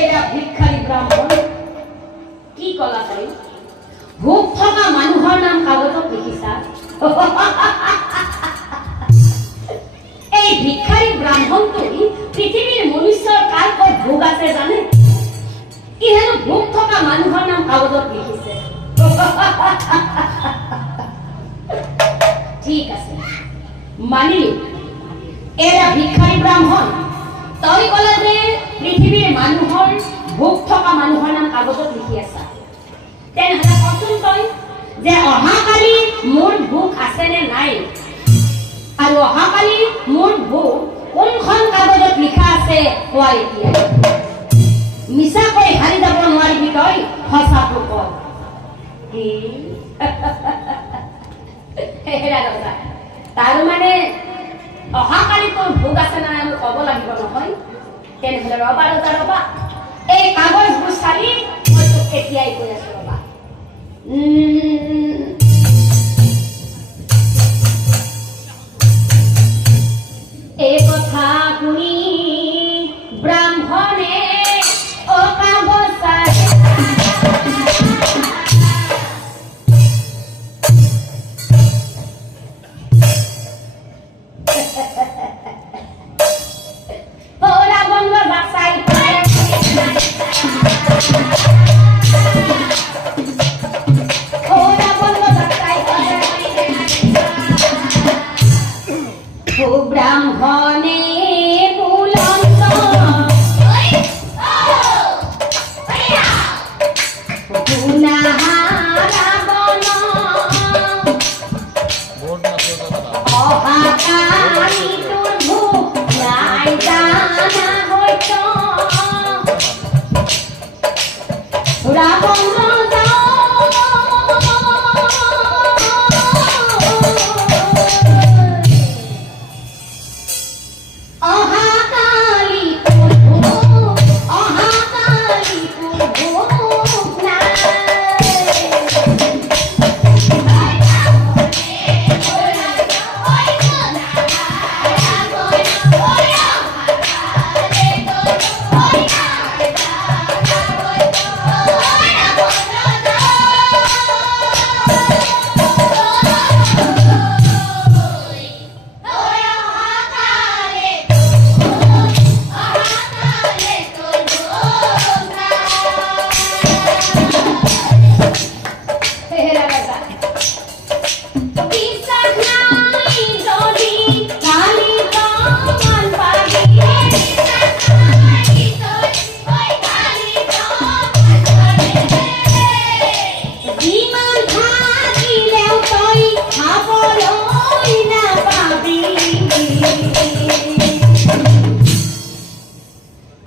এৰা ভিক্ষাৰী ব্ৰাহ্মণ কি কলা তই ভোক থকা মানুহৰ নাম কাগজত লিখিছা এই ভিক্ষাৰী ব্ৰাহ্মণটো পৃথিৱীৰ মনুষ্যৰ কাৰ ক'ত ভোগ আছে জানে ই হেনো ভোক থকা মানুহৰ নাম কাগজত লিখিছে ঠিক আছে মানিলি এৰা ভিক্ষাৰী ব্ৰাহ্মণ তই কলে যে পৃথিৱীৰ মানুহৰ ভোগ থকা মানুহৰ নাম কাগজত লিখি আছা তেনেহলে কচোন তই যে অহাকালি মোৰ ভোগ আছে নে নাই আৰু অহাকালি মোৰ ভোগ কোনখন কাগজত লিখা আছে কোৱা এতিয়া মিছাকৈ হাৰি যাব নোৱাৰিবি তই সঁচাটো ক তাৰ মানে অহাকালি তোৰ ভোগ আছে না আমি ক'ব লাগিব নহয় তেনেহলে ৰবা ৰজা ৰবা এই কাগজবোৰ চালি মই তোক এতিয়াই কৈ আছো ৰবা এই কথা শুনি ব্ৰাহ্মণে অ কাগজ ব্রাহ্মণে বুলন্দ গুণাহারাবন অহাকালি তোর ভোগ নাই জানা হইত রাবণ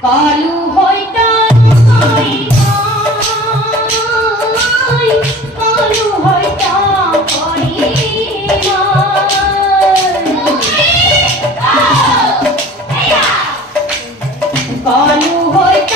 কালু হইত কালু হইত কালু হইত কালু হইত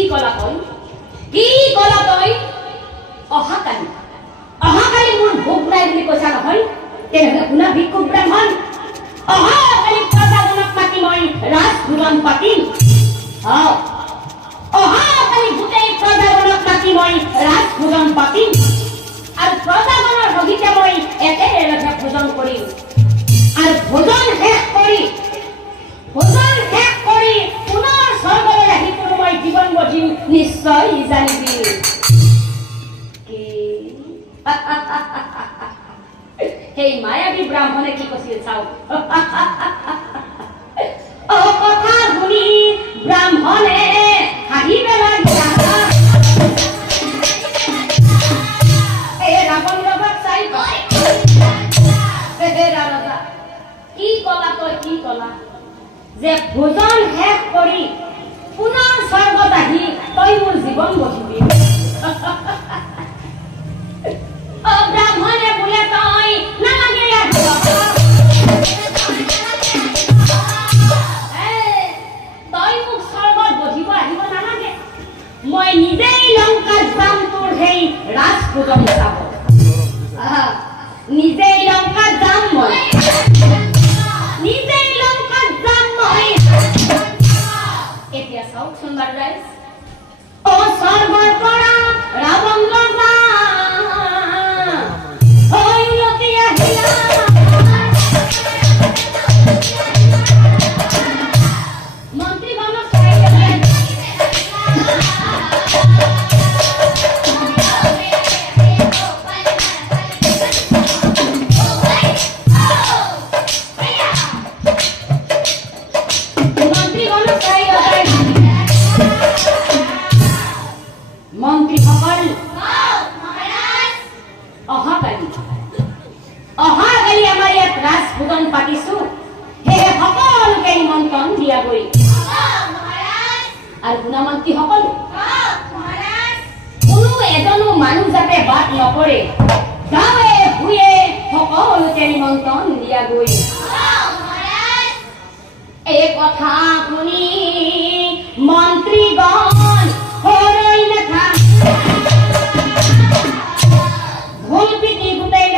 কি কলা তই অহাকালি মোৰ ভোক নাই বুলি কৈছা নহয় তেনেহ'লে শুনা ভিক্ষুক ব্ৰাহ্মণ অহাকালি প্ৰজাজনক মাতি মই ৰাজভোজন পাতিম অহাকালি গোটেই প্ৰজাজনক মাতি মই ৰাজভোজন পাতিম আৰু প্ৰজাজনৰ সহিতে মই একেলগে ভোজন কৰিম আৰু ভোজন শেষ কৰি পুনৰ স্বৰ্গলৈ আহি কোনো মই জীৱন গঢ়িম নিশ্চয় জানিবি কি সেই মায়াবী ব্ৰাহ্মণে কি কৈছিল চাওক কথা শুনি ব্ৰাহ্মণে হাঁহি পেলাই ৰাৱণ ৰজাক চাই ৰাজা কি কলা তই কি কলা যে ভোজন শেষ কৰি পুনৰ স্বৰ্গত আহি তই মোৰ জীৱন গঢ়িবি ব্ৰাহ্মণে বোলে তই নালাগে তই মোক স্বৰ্গত গঢ়িব আহিব নালাগে মই নিজেই লংকাত যাম তোৰ সেই ৰাজভোজন চাব নিজেই লংকাত যাম মই এতিয়া চাওক সুন্দৰ ৰাইজ স্বৰ্গৰ পৰা ৰাৱণ ৰজা উলটি আহিলা মন্ত্ৰীগণক চাই অহাকালি আমাৰ ইয়াত ৰাজভোজন পাতিছো সেয়ে সকলোকে নিমন্ত্ৰণ দিয়া গৈ আৰু গুণমন্ত্ৰী সকলো কোনো এজনো মানুহ যাতে বাদ নপৰে গাঁৱে ভূঞে সকলোকে নিমন্ত্ৰণ দিয়া গৈ এই কথা শুনি মন্ত্ৰীগণ হৰৈ নেথা ঢোল পিটি গোটেই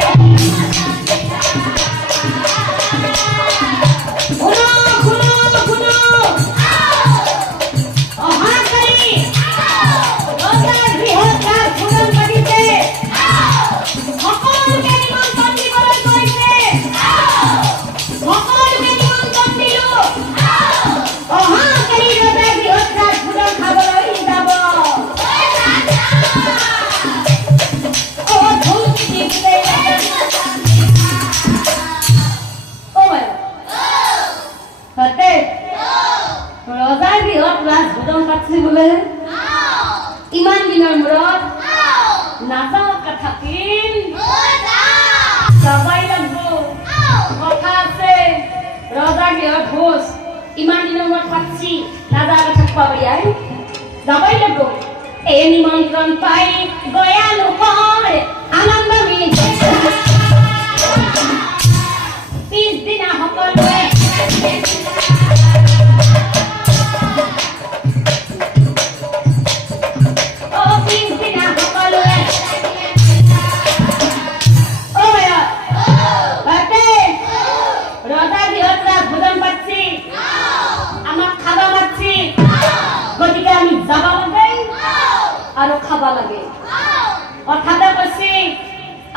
ইমান দিনৰ মূৰত নাযাওঁকে থাকিম যাবাই লাগব কথা আছে ৰজা গৃহত ভোজ ইমান দিনৰ মূৰত পাতিছি নাযাওঁকে থাকিবা বুলিয়াই যাবাই লাগব এই নিমন্ত্ৰণ পাই গয়া লোকৰ আনন্দ পিছদিনা সকলোৱে আৰু খাবা লাগে কথাতে কৈছি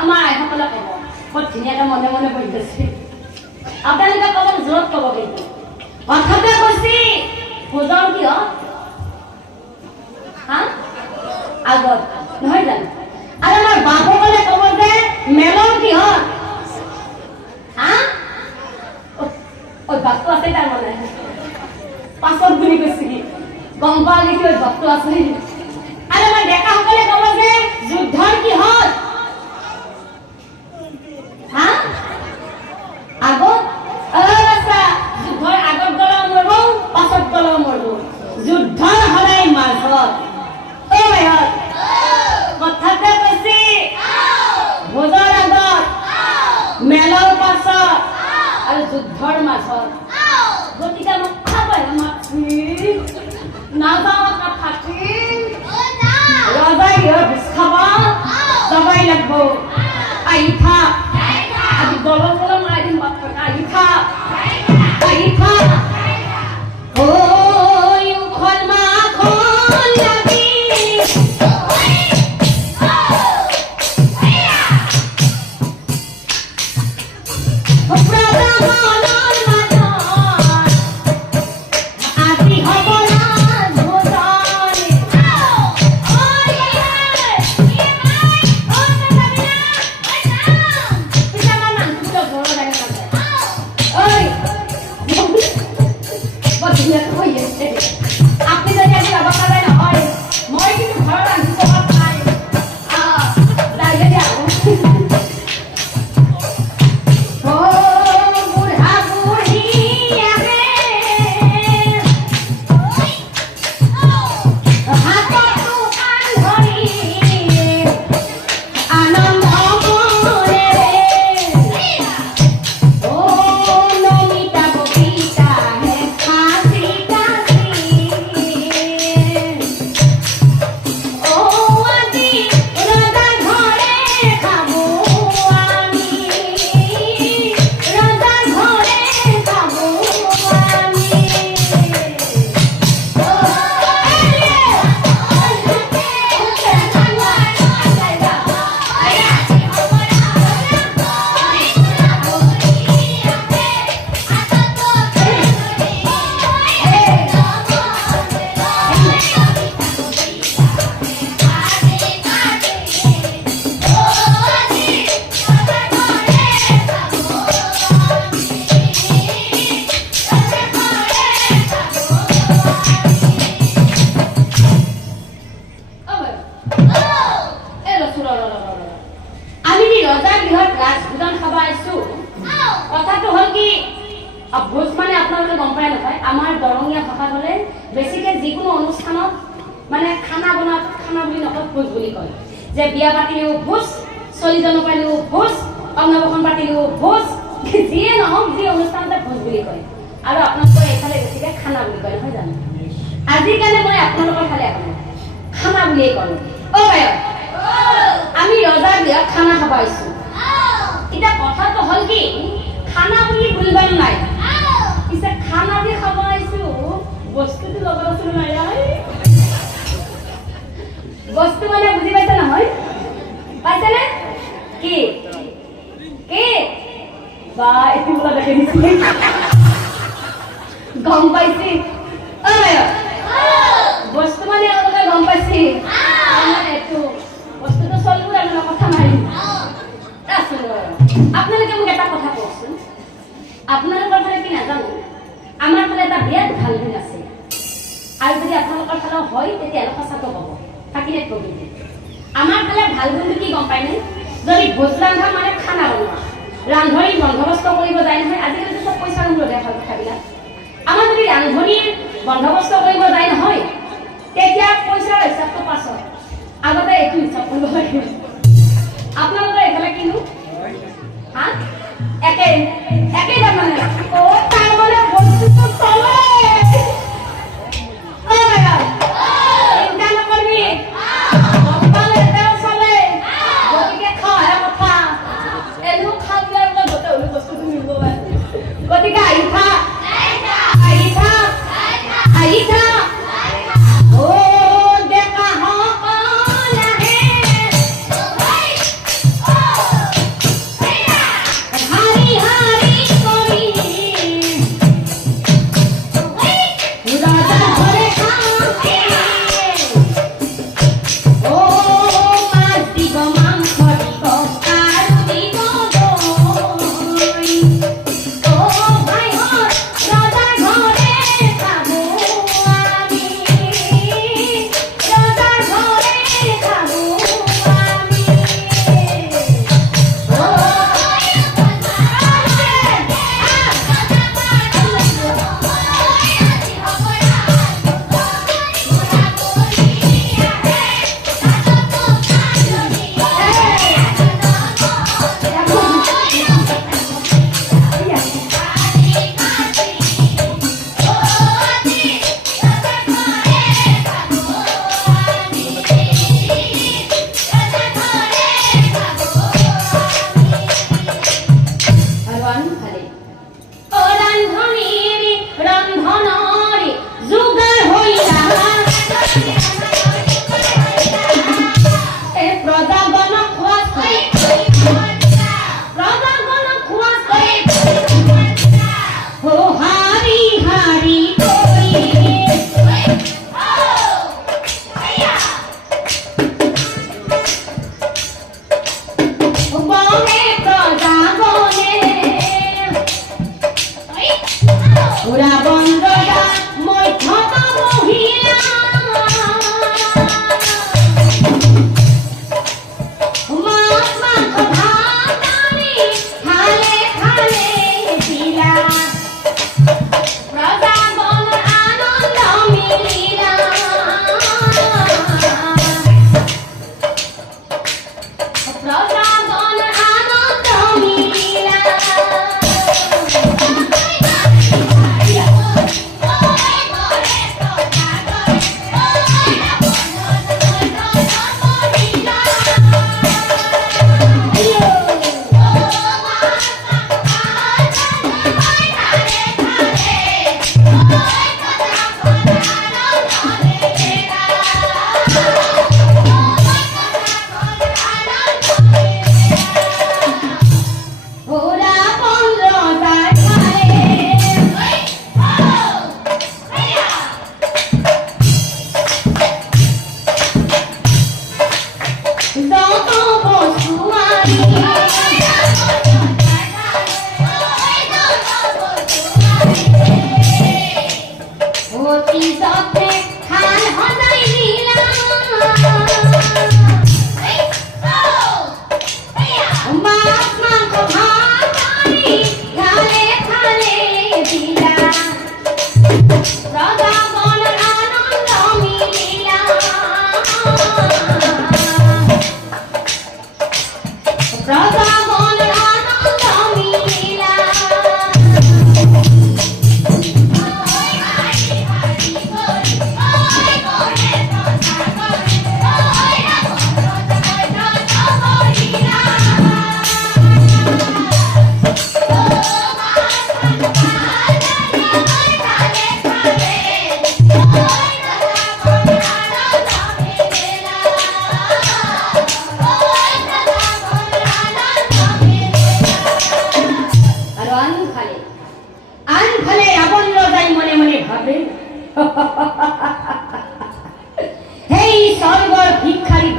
আমাৰ আইসকলে ক'ব বৰ ধুনীয়াকে মনে মনে বহি গৈছে আপোনালোকে ক'ব জোৰত ক'ব কিন্তু কথাতে কৈছি ভোজন কিয় আগত নহয় জানো আৰু আমাৰ বাপসকলে ক'ব যে মেলৰ কিহত অভ্যাসটো আছে তাৰমানে পাছত বুলি কৈছে কি গম পোৱা নেকি অভ্যাসটো আছে আৰু আমাৰ ডেকাসকলে ক'ব যে যুদ্ধৰ কিহত আগত যুদ্ধৰ আগত গ'লেও মৰবো পাছত গ'লেও মৰবো যুদ্ধৰ সদায় মাজত কথাতে কৈছি ভোজৰ আগত মেলৰ পাছত আৰু যুদ্ধৰ মাজত গতিকে মোক খাব নাযাওঁ থাকি আহি থাক আজি গলম গলম মাৰি দিম বাপেক আহি থাক আহি থাক ঐ উখল মাখল লাগি ভোজ মানে আপোনালোকে গম পায় নহয় আমাৰ দৰঙীয়া ভাষাত হলে বেছিকে যিকোনো অনুষ্ঠানত মানে খানা বনা খানা বুলি নকয় ভোজ বুলি কয় যে বিয়া পাতিলেও ভোজ চলিজন পাতিলেও ভোজ অন্নপ্ৰসন পাতিলেও ভোজ যিয়ে নহওক যি অনুষ্ঠানতে ভোজ বুলি কয় আৰু আপোনালোকৰ এইফালে বেছিকে খানা বুলি কয় নহয় জানো আজিকালি মই আপোনালোকৰ ফালে খানা বুলিয়ে কওঁ অ বায় আমি ৰজাৰ বিয়াত খানা খাব আহিছো এটা কথাটো হল কি খানা বুলি বুলিব নাই পিছে খানা দি খাব আহিছো বস্তুটো লগত আছে নাই বস্তু মানে বুজি পাইছে নহয় পাইছে নে কি কি বা এটি বলা দেখে দিছি গম পাইছি বস্তু মানে অলপ গম পাইছি একটু বস্তুটো চলবো আমি কথা নাই আপোনালোকে মোক এটা কথা কওকচোন আপোনালোকৰ ফালে কি নাজানো আমাৰ ফালে এটা বিৰাট ভাল দিন আছে আৰু যদি আপোনালোকৰ ফালে হয় তেতিয়াহ'লে সঁচাটো ক'ব থাকিলে কবি আমাৰ ফালে ভাল দিন কি গম পায়নে যদি ভোজ ৰান্ধা মানে খানা বনোৱা ৰান্ধনি বন্দবস্ত কৰিব যায় নহয় আজিকালিতো চব পইচাৰ মূলতহে ভাল কথাবিলাক আমাৰ যদি ৰান্ধনিৰ বন্দবস্ত কৰিব যায় নহয় তেতিয়া পইচাৰ হিচাপটো পাছত আগতে এইটো হিচাপ কৰিব লাগিব আপোনালোকৰ এইফালে কিনো হা একে একে তাৰমানে অ তাৰ মানে বস্তুটো চলে অ বাবা চিন্তা নকৰিবি অকলে এটাও চলে গতিকে খাওয়া কথা এনো খাবলে বোলে গোটেই ওলি বস্তুটো মিলিব গতিকে আহি থাক আহি থাক আহি থাক ও দেখ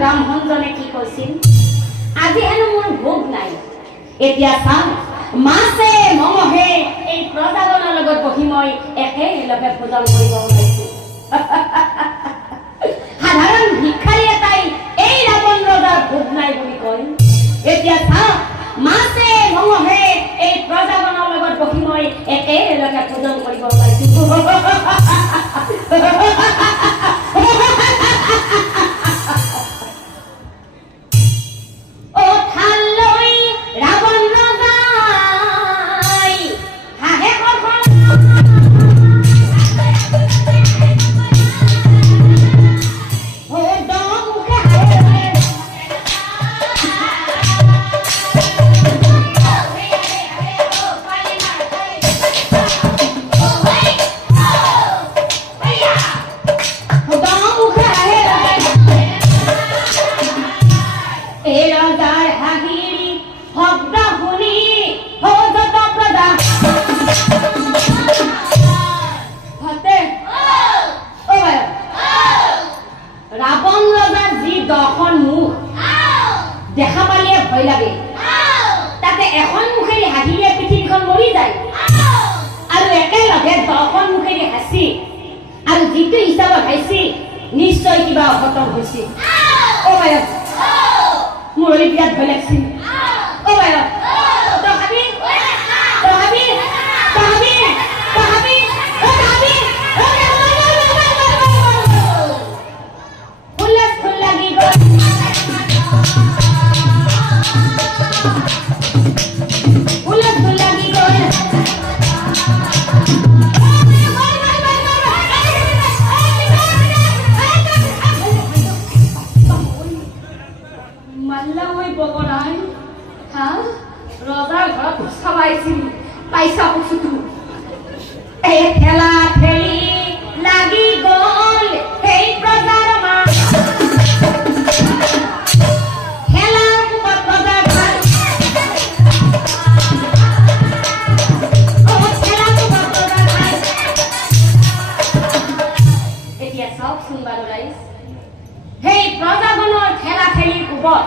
ব্ৰাহ্মণজনে কি কৈছিল, আজি হেনো মোৰ ভোগ নাই, এতিয়া চাম মাছে মঙহে এই প্ৰজাজনৰ লগত বহি মই একেলগে ভোজন কৰিব ওলাইছো। সাধাৰণ ভিক্ষাৰী এটাই এই ৰাৱণ ৰজাৰ ভোগ নাই বুলি কয়, এতিয়া চাম মাছে মঙহে এই প্ৰজাজনৰ লগত বহি মই একেলগে ভোজন কৰিব ওলাইছো। দেখা পালে ভয় লাগে, তাতে এখন মুখেৰে হাঁহিলে পৃথিৱীখন মৰি যায়, আৰু একেলগে 10খন মুখেৰে হাঁচি আৰু যিটো হিচাপত হাঁচি নিশ্চয় কিবা অঘটন হৈছে। অ বাইৰ মোৰ বিৰাট ভয় লাগিছিল। অ বাইৰ ৰজাৰ ঘৰত চাবাইছিল পাইছা বস্তুটো এই ঠেলা ঠেলি লাগি গল সেই প্ৰজাৰ মা ঠেলা কুপত প্ৰজাৰ ঘৰ ঠেলা কুপত প্ৰজাৰ ঘৰ। এতিয়া চাওকচোন বাৰু ৰাইজ, সেই প্ৰজাজনৰ ঠেলা ঠেলিৰ কোবত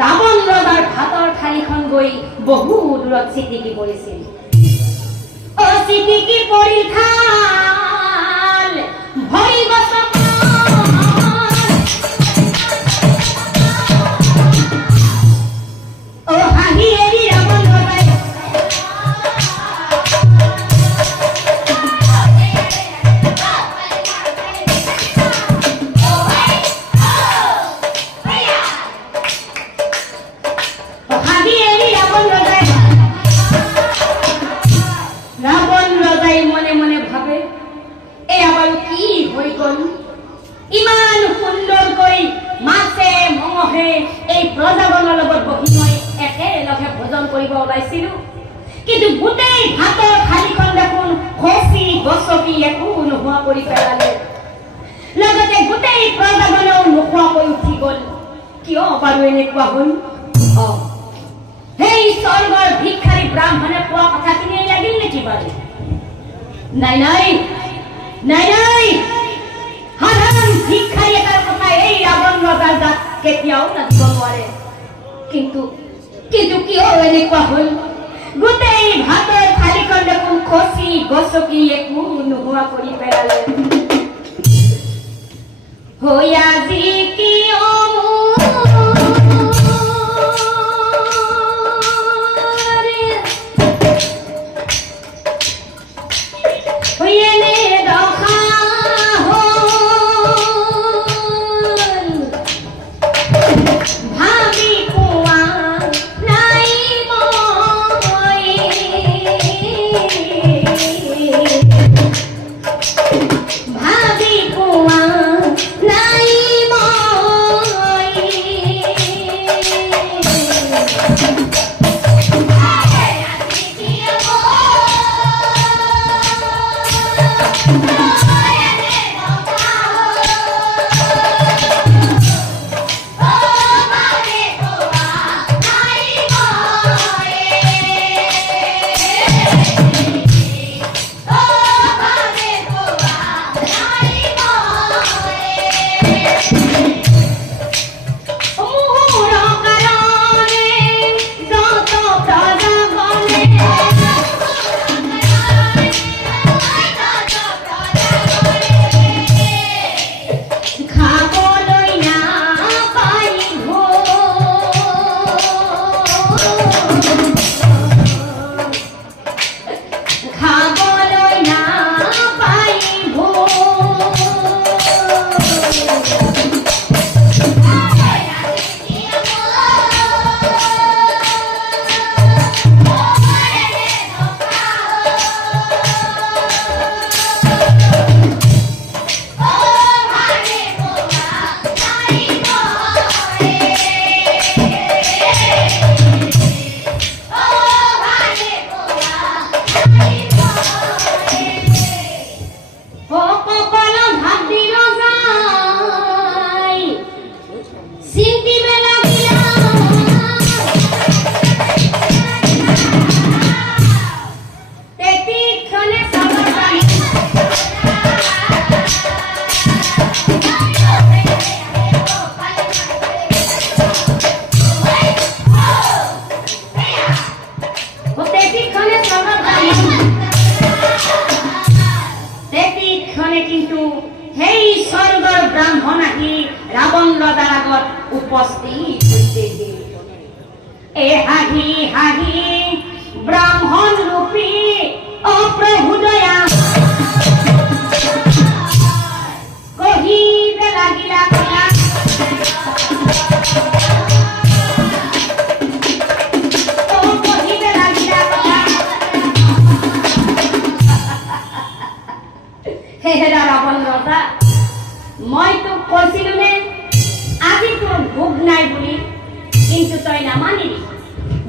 ৰাৱণ ৰজাৰ ভাতৰ থালিখন গৈ বহু দূৰত চিটিকি পৰিছিল। অ চিটিকি পৰিল থাল ভৰি বচন অ হাঁহি এৰি ৰাৱণ ৰজাই মনে মনে ভাবে এয়া বাৰু কি হৈ গল, ইমান সুন্দৰকৈ মাছে মঙহে এই প্ৰজাজনৰ লগত বহি মই একেলগে ভোজন কৰিব ওলাইছিলো, কিন্তু গোটেই ভাতৰ থালিখন দেখোন খচি গছকি একো নোহোৱা কৰি পেলালে, লগতে গোটেই প্ৰজাজনেও নোখোৱাকৈ উঠি গল। কিয় বাৰু এনেকুৱা হল? সেই স্বৰ্গৰ ভিক্ষাৰী ব্ৰাহ্মণে কোৱা কথাখিনিয়ে লাগিল নেকি বাৰু? নাই নাই নাই নাই, সাধাৰণ ভিক্ষাৰী এটাৰ কথা এই ৰাৱণ ৰজাৰ গাত কেতিয়াও লাগিব নোৱাৰে। কিন্তু কিন্তু কিয় এনেকুৱা হ'ল গোটেই ভাতৰ থালিখন দেখোন খচি গছকি একো নোহোৱা কৰি পেলালে হৈ আজি কিয় উপস্থিত হইতে এ হাহি হাহি ব্রাহ্মণ রূপী ও প্রভু দয়া কহিবে লাগিলা কথা ও কহিবে লাগিলা কথা হে হেৰা ৰাৱণ ৰজা মই তোক কৈছিলো নে আজি তোৰ ভোগ নাই বুলি কিন্তু তই নামানিলি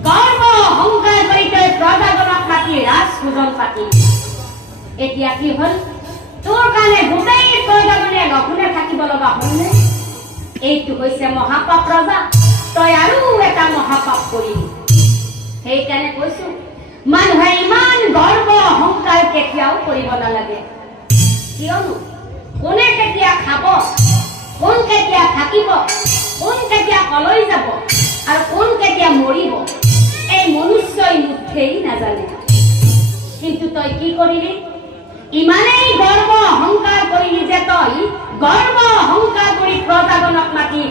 গৰ্ব অহংকাৰ কৰি তই প্ৰজাজনক মাতি ৰাজভোজন পাতি এতিয়া কি হ'ল তোৰ কাৰণে গোটেই প্ৰজাজনে লঘোণে থাকিব লগা হ'লনে এইটো হৈছে মহাপাপ ৰজা তই আৰু এটা মহাপাপ কৰিলি সেইকাৰণে কৈছো মানুহে ইমান গৰ্ব অহংকাৰ কেতিয়াও কৰিব নালাগে কিয়নো কোনে কেতিয়া খাব কোন কেতিয়া থাকিব কোন কেতিয়া কলৈ যাব আৰু কোন কেতিয়া মৰিব এই মনুষ্যই মুঠেই নাজানে কিন্তু তই কি কৰিলি ইমানেই গৰ্ব অহংকাৰ কৰিলি যে তই গৰ্ব অহংকাৰ কৰি প্ৰজাজনক মাতি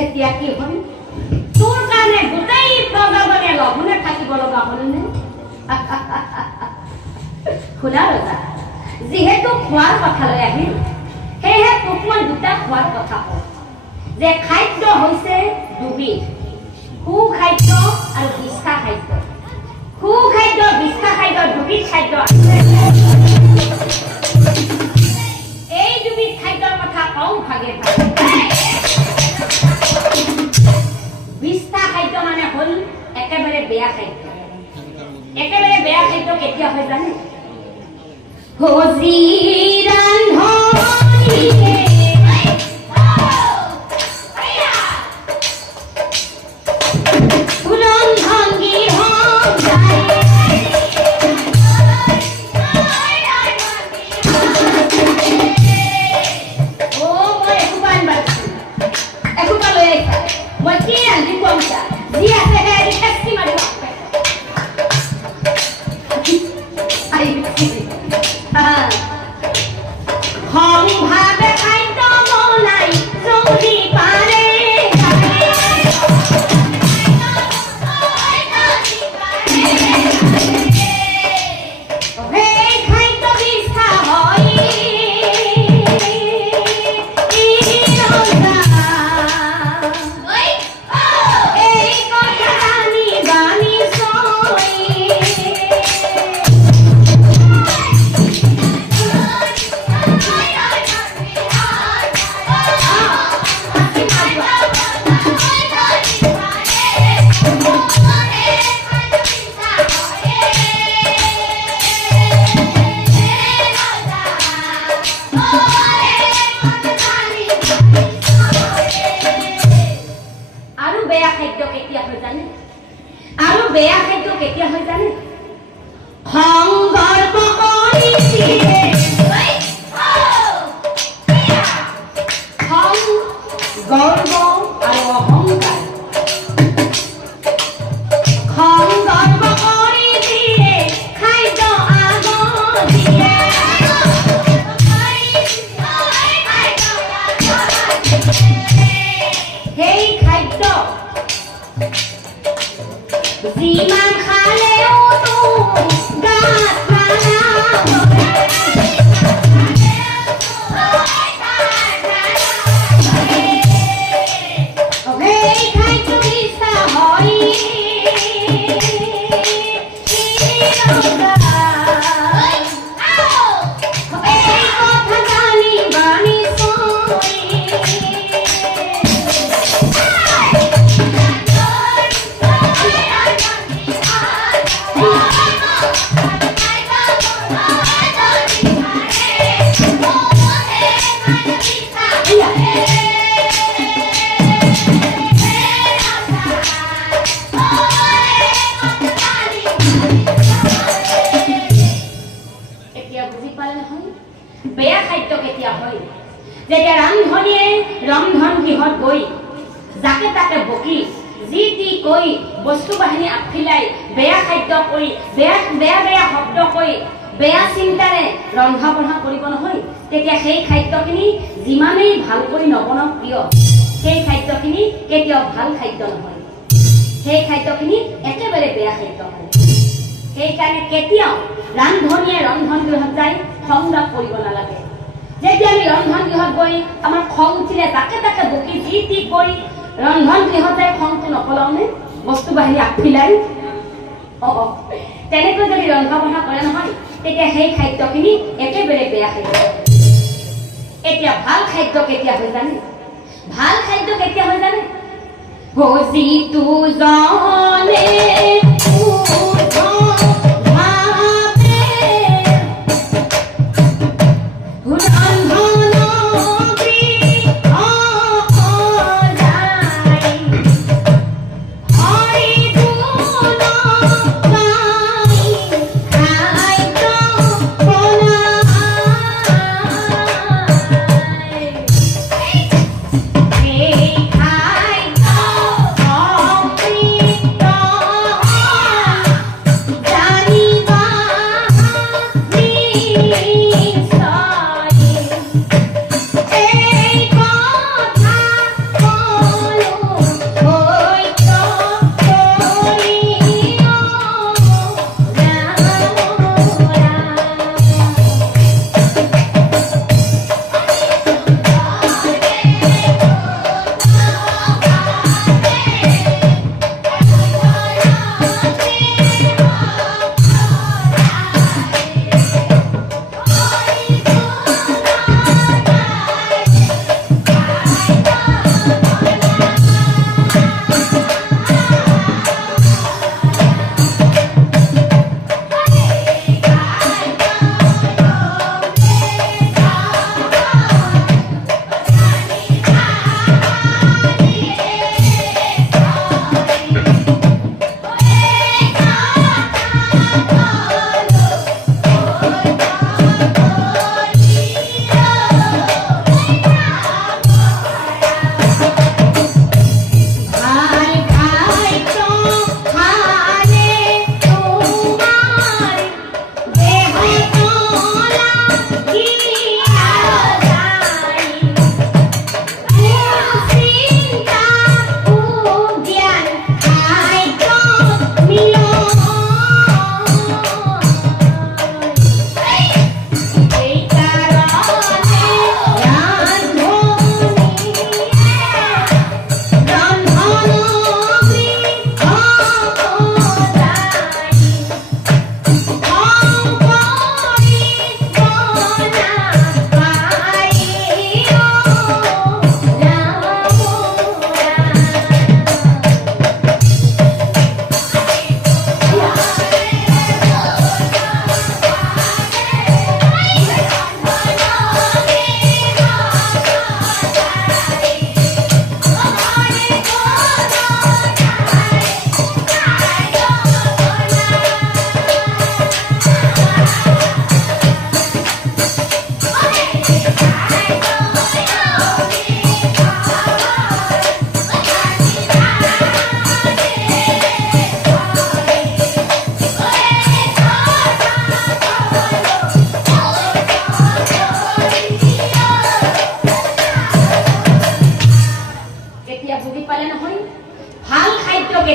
এতিয়া কি হ'ল তোৰ কাৰণে গোটেই প্ৰজাজনে লঘোণে থাকিব লগা হ'লনে শুনা ৰজা যিহেতু খোৱাৰ কথালৈ আহিল সেয়েহে তোক মই দুটা খোৱাৰ কথা কওঁ যে খাদ্য হৈছে দুবিধ সুখাদ্য আৰু বিষ্ঠা খাদ্য সুখাদ্য বিষ্ঠা খাদ্য দুবিধ খাদ্য আছে এই দুবিধ খাদ্যৰ কথা কওঁ ভাগে ভাগে বিষ্ঠা খাদ্য মানে হ'ল একেবাৰে বেয়া খাদ্য একেবাৰে বেয়া খাদ্য কেতিয়া হয় জানে হজি ৰান্ধনি মই কি ৰান্ধিম গৰ্ব আৰু অহংকাৰ খং গৰ্ব কৰি দিয়ে খাদ্য আগত দিয়ে সেই খাদ্য যিমান খালেও তো গাত বেয়া খাদ্য কেতিয়া হয় যেতিয়া ৰান্ধনীয়ে ৰন্ধন গৃহত গৈ যাকে তাকে বকি যি টি কৈ বস্তু বাহিনী আফিলাই বেয়া খাদ্য কৰি বেয়া শব্দ কৈ বেয়া চিন্তাৰে ৰন্ধা বঢ়া কৰিব নহয় তেতিয়া সেই খাদ্যখিনি যিমানেই ভাল কৰি নবনাওক প্ৰিয় সেই খাদ্যখিনি কেতিয়াও ভাল খাদ্য নহয় সেই খাদ্যখিনি একেবাৰে বেয়া খাদ্য হয় সেইকাৰণে কেতিয়াও ৰান্ধনীয়ে ৰন্ধন গৃহত যায় খং-ৰাগ কৰিব নালাগে যেতিয়া আমি ৰন্ধন গৃহত গৈ আমাৰ খং উঠিলে তাকে তাকে বকি যি টি কৰি ৰন্ধন গৃহত যায় খংটো নপলাওনে বস্তু বাহিনী আফিলাই তেনেকৈ যদি ৰন্ধা বঢ়া কৰে নহয় তেতিয়া সেই খাদ্যখিনি একেবাৰে বেয়া খাদ্য এতিয়া ভাল খাদ্য কেতিয়া হৈ জানে ভাল খাদ্য কেতিয়া হৈ জানে যিটো জনে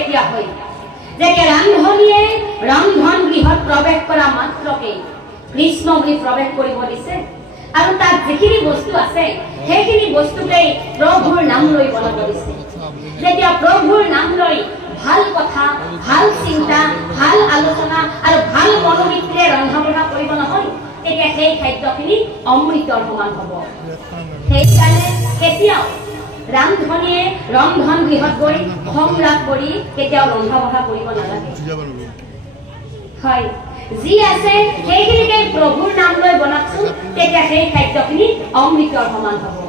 কেতিয়া হয় যেতিয়া ৰান্ধনীয়ে ৰন্ধন গৃহত প্ৰৱেশ কৰা মাত্ৰকে কৃষ্ণ বুলি প্ৰৱেশ কৰিব দিছে আৰু তাত যিখিনি বস্তু আছে সেইখিনি বস্তুকেই প্ৰভুৰ নাম লৈ বনাব দিছে যেতিয়া প্ৰভুৰ নাম লৈ ভাল কথা ভাল চিন্তা ভাল আলোচনা আৰু ভাল মনোবৃত্তিৰে ৰন্ধা বঢ়া কৰিব নহয় তেতিয়া সেই খাদ্যখিনি অমৃতৰ সমান হ'ব সেইকাৰণে কেতিয়াও ৰান্ধনীয়ে ৰন্ধন গৃহত গৈ সংলাপ কৰি কেতিয়াও ৰন্ধা বঢ়া কৰিব নালাগে হয় যি আছে সেইখিনিকে প্ৰভুৰ নাম লৈ বনাওকচোন তেতিয়া সেই খাদ্যখিনি অমৃতৰ সমান হ'ব